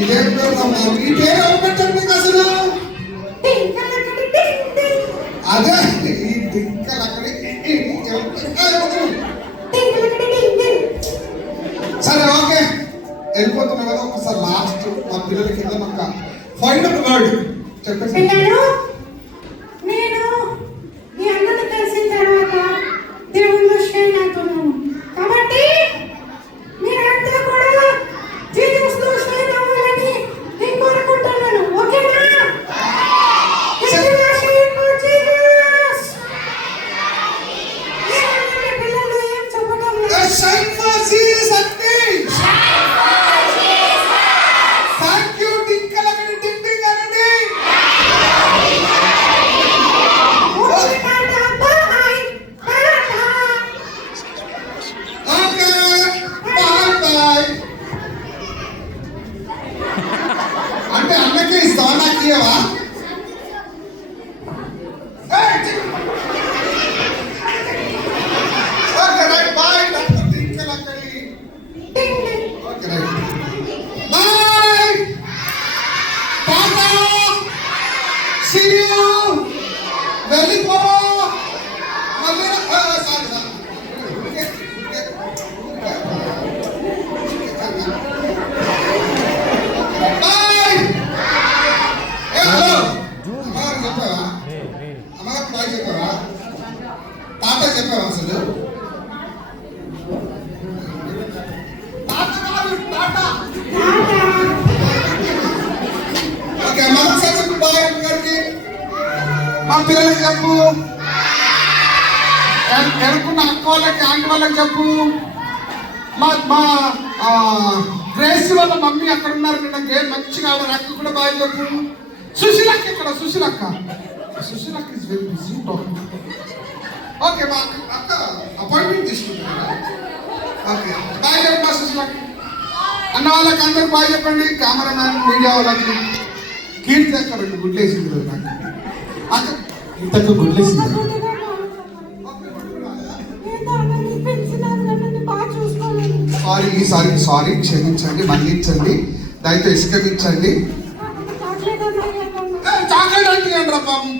ఇదేం పేరుమ్మా? ఈ పేరు ఎవరు పెట్టండి మీకు అసలు? అదే ఈ దిక్కలక్కడి. సరే ఓకే, వెళ్ళిపోతున్నా కదా. ఒకసారి లాస్ట్ మా పిల్లల కింద ఒక ఫైనల్ వర్డ్ చెప్పండి. నేను ఈ అన్నను కలిసిన తర్వాత దేవుళ్ళు షేర్ అవుతున్నాను కాబట్టి మీరంతా కూడా జీసస్తో షేర్ అవ్వాలని నేను కోరుకుంటున్నాను. ఓకేనా? పిల్లలు ఏం చెప్పడం అంటే అన్నకి ఇస్తావా, నాకు ఇయ్యవా? ఓకే రైట్, బాయ్ డాక్టర్ దిక్కలక్కడి. Okay right, bye tata, see you, వెళ్ళిపో. మళ్ళీ సారీ సారీ. అమ్మగారు బాయ్ చెప్పావా? తాత చెప్పావా అసలు? ఓకే, అమ్మగారు సార్ చెప్పు బాయ్. అమ్మగారికి మా పిల్లలకి చెప్పు. ఎనుకున్న అక్క వాళ్ళకి ఆంటీ వాళ్ళకి చెప్పు. మా మా గ్రేస్ వాళ్ళ మమ్మీ అక్కడ ఉన్నారు. నిన్న గేమ్ మంచిగా ఆడారు. అక్క కూడా బాయ్ చెప్పు. సుశీలక్క ఇక్కడ, సుశీలక్క is very busy talking. Okay, మా అక్క అపాయింట్మెంట్ తీసుకుంటున్నా. ఓకే బాయ్ చెప్పు మా సుశీలక్క. అన్న వాళ్ళకి అందరికి బాయ్ చెప్పండి. కెమెరామ్యాన్, మీడియా వాళ్ళకి. కీర్తి అక్క రెండు గుడ్లేసింది నాకు. అక్క ఇంతకు గుడ్లేసింది. సారీ క్షమించండి, మన్నించండి, దయతో ఇసుకమించండి. చాక్లెట్ అంటే రా పాపం.